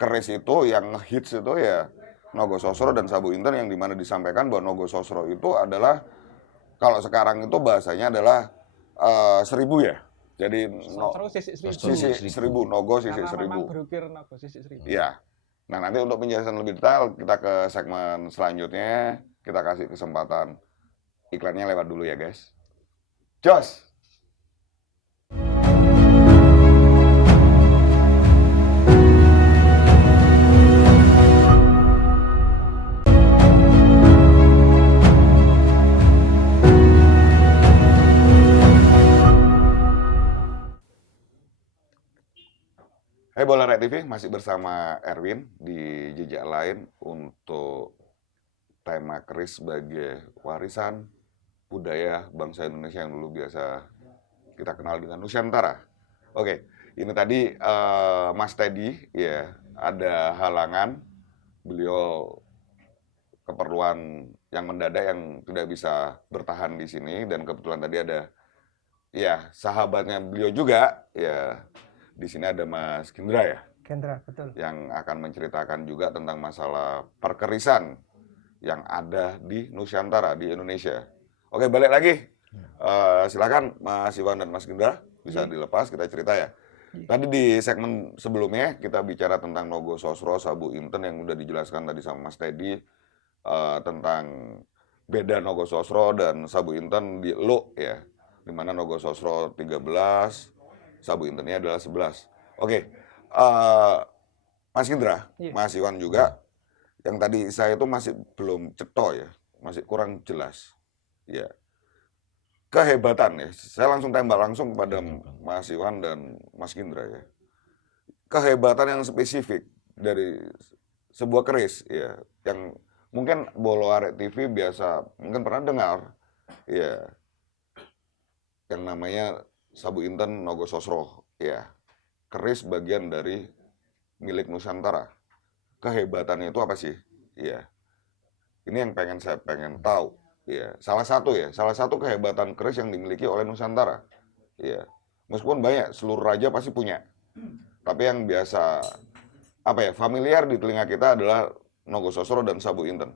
keris itu yang hits itu ya Nogososro dan Sabu Inten, yang dimana disampaikan bahwa Nogososro itu adalah kalau sekarang itu bahasanya adalah 1000 ya. Jadi Sosro sisik 1000. sisi 1000, Nogo sisi Karena 1000. memang berukir naga sisik 1000. Iya. Nah, nanti untuk penjelasan lebih detail kita ke segmen selanjutnya. Kita kasih kesempatan iklannya lewat dulu ya, guys. Jos. Hai Bola Rek TV, masih bersama Erwin di Jejak Lain untuk tema keris sebagai warisan budaya bangsa Indonesia yang dulu biasa kita kenal dengan Nusantara. Oke, ini tadi Mas Teddy ya, ada halangan, beliau keperluan yang mendadak yang tidak bisa bertahan di sini, dan kebetulan tadi ada ya sahabatnya beliau juga ya. Di sini ada Mas Gendra ya, Gendra, betul. yang akan menceritakan juga tentang masalah perkerisan yang ada di Nusantara, di Indonesia. Oke, balik lagi. Silakan Mas Iwan dan Mas Gendra, bisa dilepas, kita cerita ya. Tadi di segmen sebelumnya kita bicara tentang Nogososro, Sabu Inten yang udah dijelaskan tadi sama Mas Teddy, tentang beda Nogososro dan Sabu Inten di Lo ya, dimana Nogososro 13, Sabu Intennya adalah 11. Oke, Mas Indra, Iya. Mas Iwan juga, yang tadi saya itu masih belum ceto ya, masih kurang jelas. Ya, kehebatan ya, saya langsung tembak langsung kepada Mas Iwan dan Mas Indra ya. Kehebatan yang spesifik dari sebuah keris ya, yang mungkin Bolo Arek TV biasa mungkin pernah dengar ya, yang namanya Sabu Inten Nogososro ya, keris bagian dari milik Nusantara. Kehebatannya itu apa sih? Ya, ini yang saya pengen tahu. Ya, salah satu kehebatan keris yang dimiliki oleh Nusantara. Ya, meskipun banyak, seluruh raja pasti punya. Tapi yang biasa familiar di telinga kita adalah Nogososro dan Sabu Inten.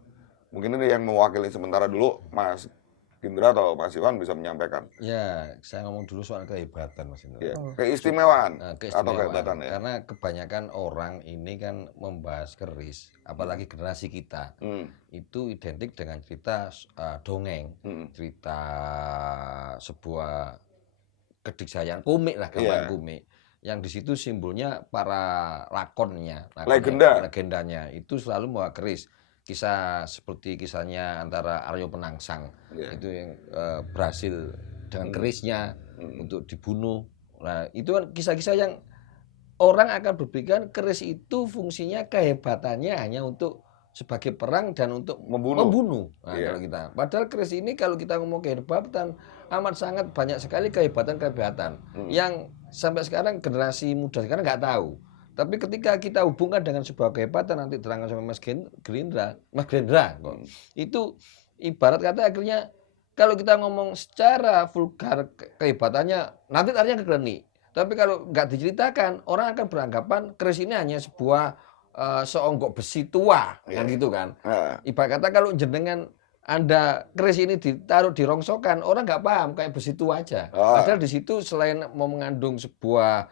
Mungkin ini yang mewakili sementara dulu, Mas Gendra atau Mas Iwan bisa menyampaikan. Ya, saya ngomong dulu soal kehebatan, Mas Indra. Ya, keistimewaan Nah, atau kehebatan ya. Karena kebanyakan orang ini kan membahas keris, apalagi generasi kita, itu identik dengan cerita dongeng, cerita sebuah kedikdayaan komik lah, gambaran komik. Yang di situ simbolnya para lakonnya, legendanya itu selalu membawa keris. Kisah seperti kisahnya antara Aryo Penangsang, itu yang berhasil dengan kerisnya untuk dibunuh. Nah, itu kan kisah-kisah yang orang akan berpikir keris itu fungsinya kehebatannya hanya untuk sebagai perang dan untuk Membunuh. Nah, Iya. kalau kita. Padahal keris ini kalau kita ngomong kehebatan amat sangat banyak sekali kehebatan-kehebatan yang sampai sekarang generasi muda sekarang nggak tahu. Tapi ketika kita hubungkan dengan sebuah kehebatan nanti terangkan sama Mas Gerindra kok. Itu ibarat kata akhirnya kalau kita ngomong secara vulgar kehebatannya nanti artinya kegreni. Tapi kalau nggak diceritakan orang akan beranggapan keris ini hanya sebuah seonggok besi tua kan gitu kan. Ibarat kata kalau jenengan Anda keris ini ditaruh di rongsokan orang nggak paham kayak besi tua aja. Padahal di situ selain mau mengandung sebuah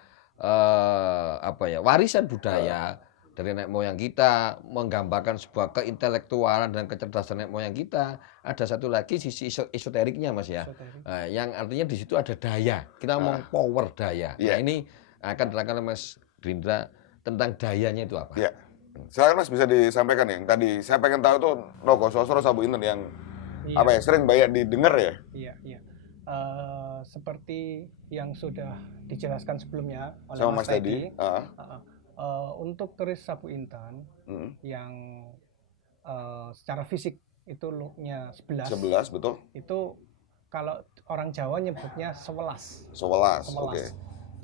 warisan budaya dari nenek moyang kita, menggambarkan sebuah keintelektualan dan kecerdasan nenek moyang kita, ada satu lagi sisi esoteriknya Mas ya. Yang artinya di situ ada daya. Kita ngomong power daya. Nah ini akan diterangkan oleh Mas Gerindra tentang dayanya itu apa? Iya. Silakan Mas bisa disampaikan yang tadi saya pengen tahu tuh Nogososro Sabu Inten yang sering banyak didengar ya. Iya. Seperti yang sudah dijelaskan sebelumnya oleh Sama Mas Mas Teddy. Untuk keris Sabu Intan yang secara fisik itu looknya 11. 11 betul. Itu kalau orang Jawa nyebutnya 11. 11. Oke.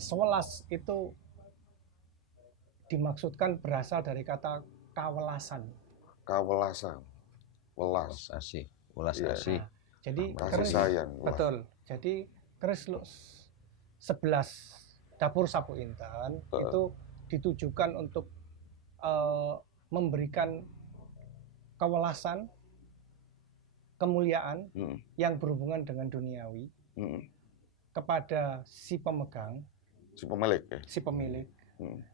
11 itu dimaksudkan berasal dari kata kawelasan. Kawelasan. Welas. Asih. Welas asih. Jadi keris sayang. Betul. Jadi keris 11 dapur Sabu Intan itu ditujukan untuk memberikan kewelasan, kemuliaan yang berhubungan dengan duniawi kepada si pemegang, si pemilik,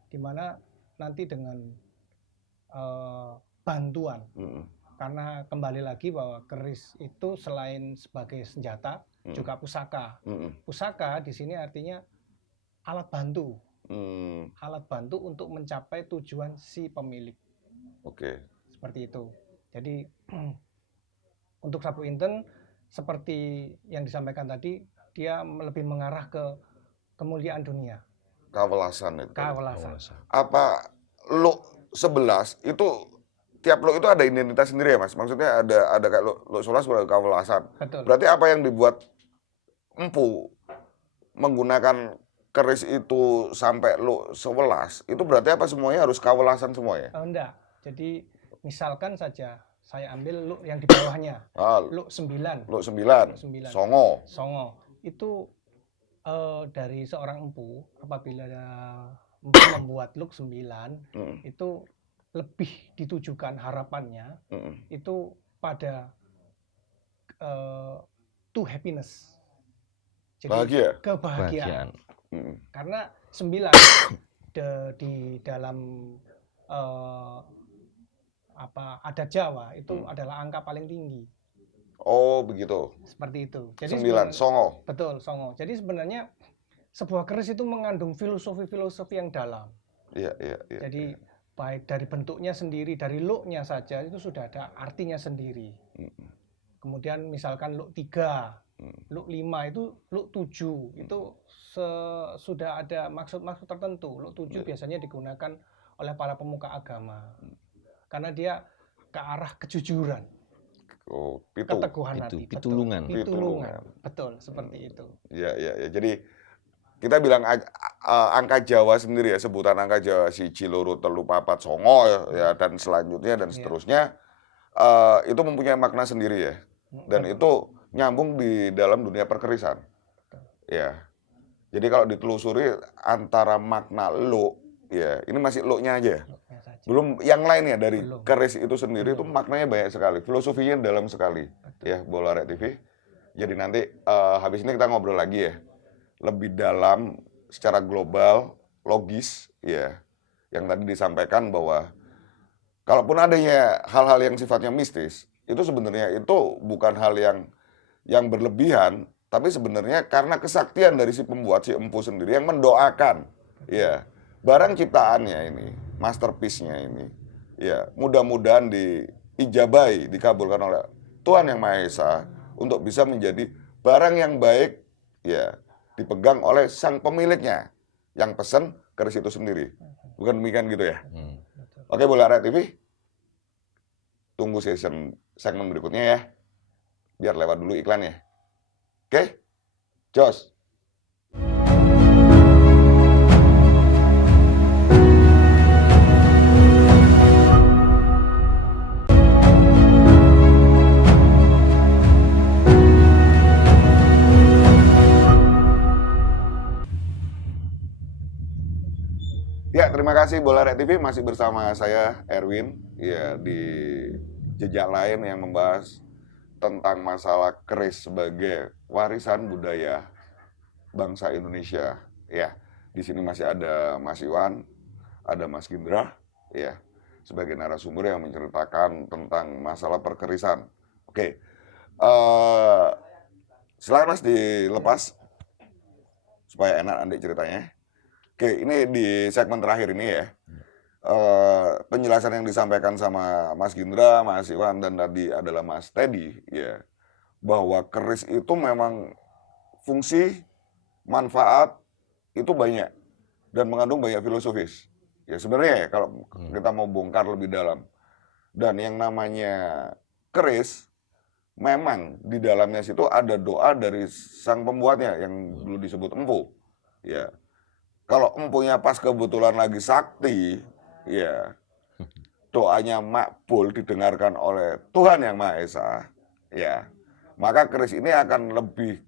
di mana nanti dengan bantuan, karena kembali lagi bahwa keris itu selain sebagai senjata juga pusaka. Pusaka di sini artinya alat bantu. Alat bantu untuk mencapai tujuan si pemilik. Oke. Seperti itu. Jadi untuk Sabu Inten seperti yang disampaikan tadi, dia lebih mengarah ke kemuliaan dunia. Kawelasan itu. Kawelasan. Apa lo 11 itu tiap lo itu ada identitas sendiri ya Mas? Maksudnya ada kayak lo 11 sebagai kawelasan. Betul. Berarti apa yang dibuat empu menggunakan keris itu sampai lo 11 itu berarti apa semuanya harus kawelasan semua ya? Enggak. Jadi misalkan saja saya ambil lu yang di bawahnya. Lu 9. Lu 9. Songo. Itu dari seorang empu apabila empu membuat luk 9 itu lebih ditujukan harapannya itu pada to happiness. Jadi kebahagiaan. Karena 9 di dalam adat Jawa itu adalah angka paling tinggi. Oh begitu. Seperti itu. Jadi 9 songo. Betul, songo. Jadi sebenarnya sebuah keris itu mengandung filosofi yang dalam. Iya. Jadi baik dari bentuknya sendiri, dari looknya saja itu sudah ada artinya sendiri. Kemudian misalkan look 3, look 5 itu look 7 itu sudah ada maksud-maksud tertentu. Look 7 biasanya digunakan oleh para pemuka agama. Karena dia ke arah kejujuran. Keteguhan hati. Pitulungan. Betul, seperti itu. Iya. Jadi kita bilang angka Jawa sendiri ya, sebutan angka Jawa siji loro telu papat songo ya dan selanjutnya dan seterusnya itu mempunyai makna sendiri ya. Dan itu nyambung di dalam dunia perkerisan. Ya. Jadi kalau ditelusuri antara makna lo ya, ini masih lo-nya aja. Belum yang lainnya dari keris itu sendiri itu maknanya banyak sekali, filosofinya dalam sekali. Ya, Bola Arek TV. Jadi nanti habis ini kita ngobrol lagi ya. Lebih dalam secara global, logis ya. Yang tadi disampaikan bahwa kalaupun adanya hal-hal yang sifatnya mistis, itu sebenarnya itu bukan hal yang berlebihan, tapi sebenarnya karena kesaktian dari si pembuat, si empu sendiri yang mendoakan ya. Barang ciptaannya ini, masterpiece-nya ini, ya mudah-mudahan diijabahi, dikabulkan oleh Tuhan Yang Maha Esa untuk bisa menjadi barang yang baik, ya dipegang oleh sang pemiliknya, yang pesen keris itu sendiri. Bukan demikian gitu ya? Oke, Bola Arek TV, tunggu segmen berikutnya ya. Biar lewat dulu iklan ya. Oke? Jos. Ya, terima kasih Bola TV masih bersama saya Erwin ya di jejak lain yang membahas tentang masalah keris sebagai warisan budaya bangsa Indonesia. Ya, di sini masih ada Mas Iwan, ada Mas Gindra ya sebagai narasumber yang menceritakan tentang masalah perkerisan. Oke. Silakan Mas dilepas supaya enak nanti ceritanya. Oke, ini di segmen terakhir ini ya, penjelasan yang disampaikan sama Mas Gindra, Mas Iwan, dan tadi adalah Mas Teddy, ya, bahwa keris itu memang fungsi, manfaat, itu banyak, dan mengandung banyak filosofis. Ya sebenarnya ya, kalau kita mau bongkar lebih dalam, dan yang namanya keris, memang di dalamnya situ ada doa dari sang pembuatnya, yang dulu disebut empu, ya. Kalau empunya pas kebetulan lagi sakti, ya doanya makbul didengarkan oleh Tuhan Yang Maha Esa, ya maka keris ini akan lebih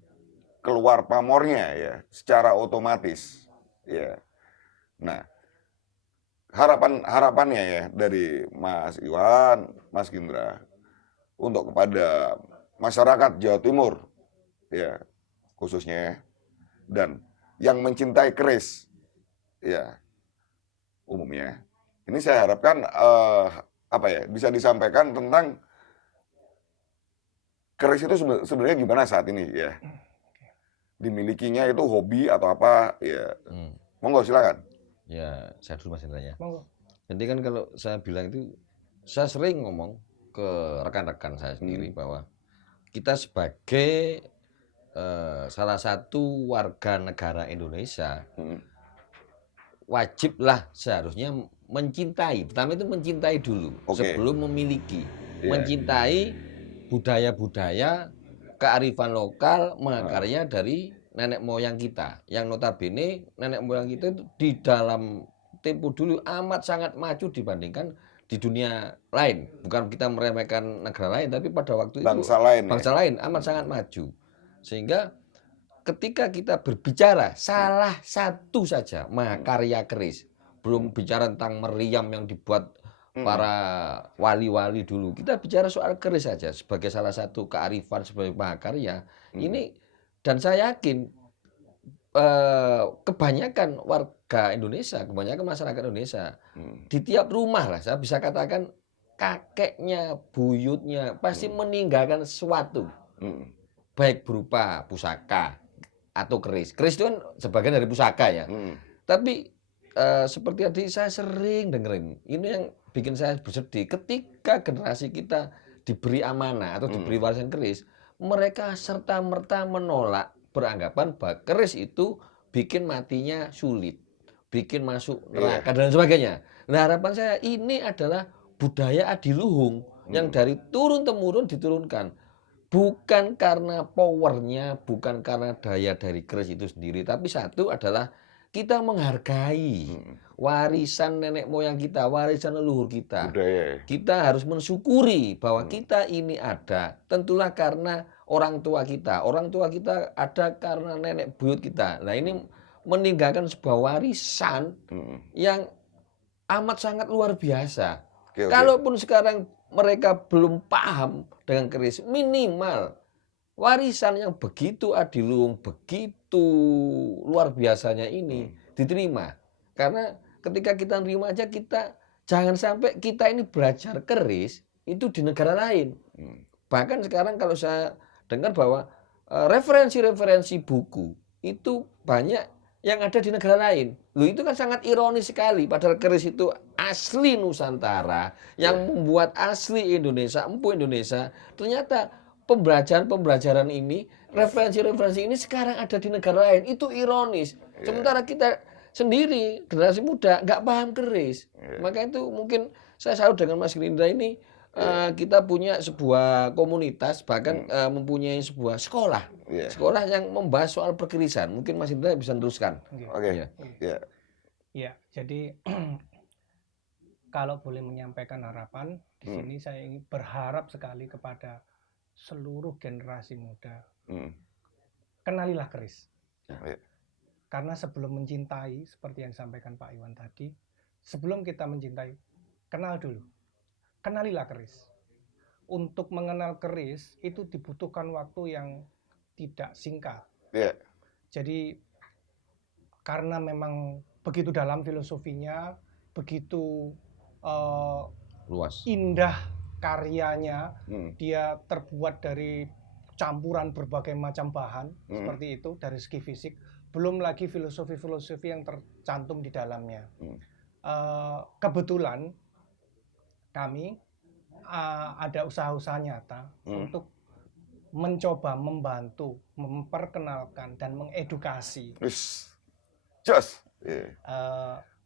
keluar pamornya ya secara otomatis, ya. Nah harapannya ya dari Mas Iwan, Mas Gindra untuk kepada masyarakat Jawa Timur, ya khususnya dan yang mencintai keris, ya umumnya. Ini saya harapkan bisa disampaikan tentang keris itu sebenarnya gimana saat ini ya. Dimilikinya itu hobi atau apa ya. Monggo silakan. Ya, saya dulu Mas Indra ya. Monggo. Jadi kan kalau saya bilang itu, saya sering ngomong ke rekan-rekan saya sendiri bahwa kita sebagai salah satu warga negara Indonesia wajiblah seharusnya mencintai. Pertama itu mencintai dulu sebelum memiliki. Mencintai budaya-budaya, kearifan lokal, mahakarya dari nenek moyang kita. Yang notabene nenek moyang kita itu di dalam tempo dulu amat sangat maju dibandingkan di dunia lain. Bukan kita meremehkan negara lain, tapi pada waktu itu bangsa lain amat sangat maju. Sehingga ketika kita berbicara salah satu saja mahakarya keris, belum bicara tentang meriam yang dibuat para wali-wali dulu, kita bicara soal keris saja sebagai salah satu kearifan sebagai mahakarya ini. Dan saya yakin kebanyakan warga Indonesia, kebanyakan masyarakat Indonesia di tiap rumah lah, saya bisa katakan kakeknya, buyutnya pasti meninggalkan sesuatu, baik berupa pusaka atau keris. Keris itu kan sebagian dari pusaka ya. Tapi seperti tadi saya sering dengerin, ini yang bikin saya bersedih. Ketika generasi kita diberi amanah atau diberi warisan keris, mereka serta-merta menolak, beranggapan bahwa keris itu bikin matinya sulit, bikin masuk neraka dan sebagainya. Nah harapan saya ini adalah budaya adiluhung yang dari turun-temurun diturunkan. Bukan karena powernya, bukan karena daya dari keris itu sendiri, tapi satu adalah kita menghargai warisan nenek moyang kita, warisan leluhur kita. Budaya. Kita harus mensyukuri bahwa kita ini ada. Tentulah karena orang tua kita. Orang tua kita ada karena nenek buyut kita. Nah ini meninggalkan sebuah warisan yang amat sangat luar biasa. Kalaupun sekarang mereka belum paham dengan keris, minimal warisan yang begitu adiluhung, begitu luar biasanya ini diterima. Karena ketika kita nerima aja, kita jangan sampai kita ini belajar keris itu di negara lain. Bahkan sekarang kalau saya dengar bahwa referensi-referensi buku itu banyak yang ada di negara lain. Loh itu kan sangat ironis sekali, padahal keris itu asli Nusantara, yang membuat asli Indonesia, empu Indonesia. Ternyata pembelajaran ini, referensi-referensi ini sekarang ada di negara lain. Itu ironis. Sementara kita sendiri, generasi muda, nggak paham keris. Maka itu mungkin saya salut dengan Mas Gerindra ini, kita punya sebuah komunitas, bahkan mempunyai sebuah sekolah. Iya. Sekolah yang membahas soal perkerisan. Mungkin Mas Indra bisa teruskan. Oke. Iya. Iya. Ya, jadi kalau boleh menyampaikan harapan di sini saya ingin berharap sekali kepada seluruh generasi muda. Kenalilah keris. Iya. Karena sebelum mencintai, seperti yang disampaikan Pak Iwan tadi, sebelum kita mencintai, kenal dulu. Kenalilah keris. Untuk mengenal keris itu dibutuhkan waktu yang tidak singkat. Iya. Jadi karena memang begitu dalam filosofinya, begitu Luas. indah karyanya, dia terbuat dari campuran berbagai macam bahan, seperti itu dari segi fisik, belum lagi filosofi-filosofi yang tercantum di dalamnya. Kebetulan kami ada usaha-usaha nyata untuk mencoba membantu, memperkenalkan dan mengedukasi. Just.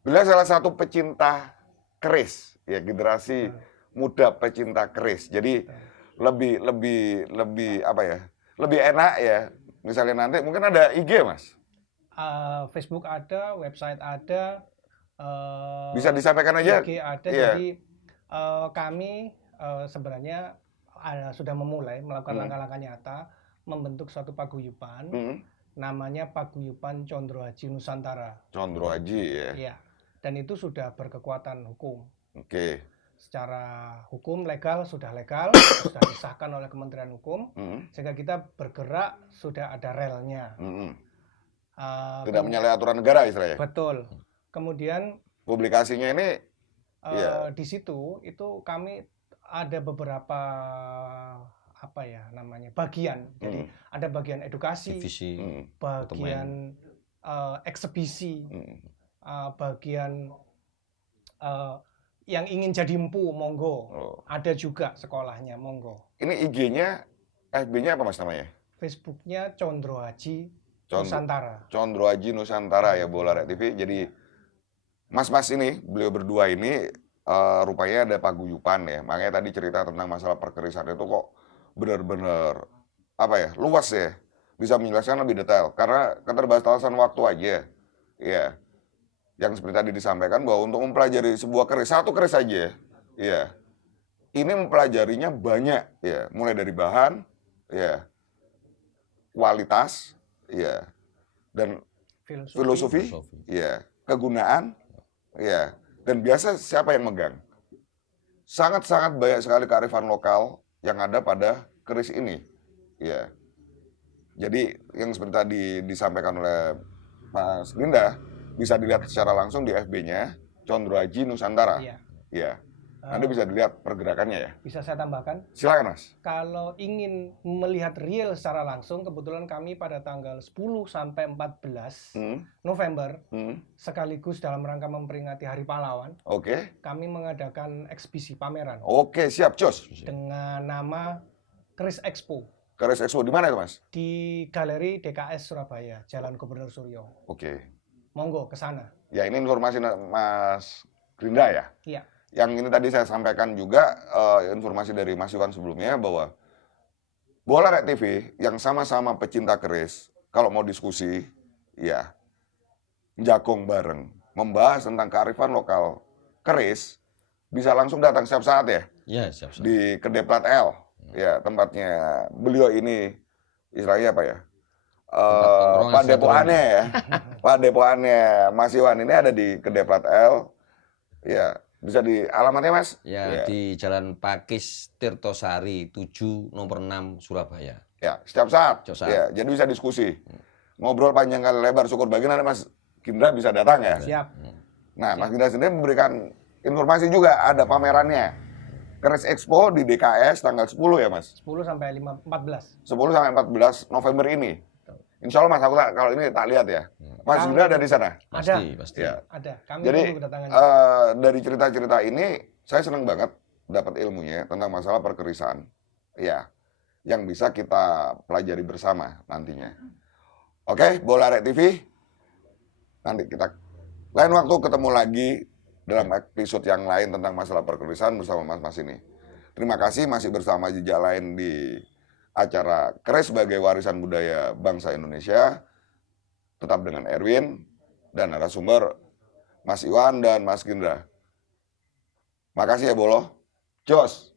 Beliau salah satu pecinta keris, ya generasi muda pecinta keris. Jadi lebih apa ya? Lebih enak ya. Misalnya nanti mungkin ada IG, Mas. Facebook ada, website ada. Bisa disampaikan aja. IG ada. Iya. Jadi kami sebenarnya sudah memulai melakukan langkah-langkah nyata membentuk suatu paguyuban. Namanya Paguyuban Condro Haji Nusantara. Condro Haji ya. Iya. Dan itu sudah berkekuatan hukum. Oke. Secara hukum legal, sudah disahkan oleh Kementerian Hukum, sehingga kita bergerak sudah ada relnya. Tidak menyalahi aturan negara istilahnya. Betul. Kemudian publikasinya ini di situ itu kami ada beberapa apa ya namanya bagian. Jadi ada bagian edukasi, Divisi, bagian eksebisi, bagian yang ingin jadi empu, monggo. Ada juga sekolahnya, monggo. Ini IG-nya, FB-nya apa Mas namanya? Facebook-nya Condro Haji Nusantara. Condro Haji Nusantara ya, Bola Rek TV. Jadi Mas-mas ini, beliau berdua ini rupanya ada paguyuban ya. Makanya tadi cerita tentang masalah perkerisan itu kok benar-benar apa ya, luas ya. Bisa menjelaskan lebih detail karena keterbatasan waktu aja. Ya. Yang seperti tadi disampaikan bahwa untuk mempelajari sebuah keris, satu keris saja, ya, ini mempelajarinya banyak, ya, mulai dari bahan, ya, kualitas, ya, dan filosofi, ya, kegunaan, ya, dan biasa siapa yang megang? Sangat-sangat banyak sekali kearifan lokal yang ada pada keris ini, ya. Jadi yang seperti tadi disampaikan oleh Mas Linda, bisa dilihat secara langsung di FB-nya Condro Haji Nusantara. Iya. Ya. Anda bisa dilihat pergerakannya ya. Bisa saya tambahkan? Silakan, Mas. Kalau ingin melihat real secara langsung, kebetulan kami pada tanggal 10 sampai 14 November, sekaligus dalam rangka memperingati Hari Pahlawan, kami mengadakan eksibisi pameran. Oke, siap, Jos. Dengan nama Keris Expo. Keris Expo di mana itu, Mas? Di Galeri DKS Surabaya, Jalan Gubernur Suryo. Oke. Monggo ke sana. Ya, ini informasi Mas Grinda ya? Iya. Yang ini tadi saya sampaikan juga informasi dari Mas Iwan sebelumnya bahwa Bola Rek TV yang sama-sama pecinta keris, kalau mau diskusi, ya, jagong bareng, membahas tentang kearifan lokal keris, bisa langsung datang setiap saat ya? Ya, siap-siap. Di Kedai Plat L, ya, tempatnya beliau ini, istilahnya apa ya? Pak Depoannya ya, Pak Depoannya Mas Iwan ini ada di Kedai Plat L, ya, bisa di alamatnya Mas? Ya, di Jalan Pakis Tirtosari 7 nomor 6 Surabaya. Ya, setiap saat. Ya, jadi bisa diskusi, ngobrol panjang kali lebar. Syukur bagi nanti Mas Gindra bisa datang ya. Siap. Nah, Mas Gindra sendiri memberikan informasi juga ada pamerannya. Keris Expo di DKS tanggal 10 ya Mas? 10 sampai 14. 10 sampai 14 November ini. Insya Allah Mas, aku kalau ini tak lihat ya. Mas Gindra ada di sana? Pasti. Ya. Ada. Kami jadi tunggu kedatangannya. dari cerita-cerita ini saya senang banget dapat ilmunya tentang masalah perkerisan. Ya, yang bisa kita pelajari bersama nantinya. Oke, Bola Rek TV. Nanti kita lain waktu ketemu lagi dalam episode yang lain tentang masalah perkerisan bersama Mas-mas ini. Terima kasih masih bersama Jejak Lain di acara Keris sebagai Warisan Budaya Bangsa Indonesia. Tetap dengan Erwin dan narasumber Mas Iwan dan Mas Gendra. Makasih ya Bolo. Jos.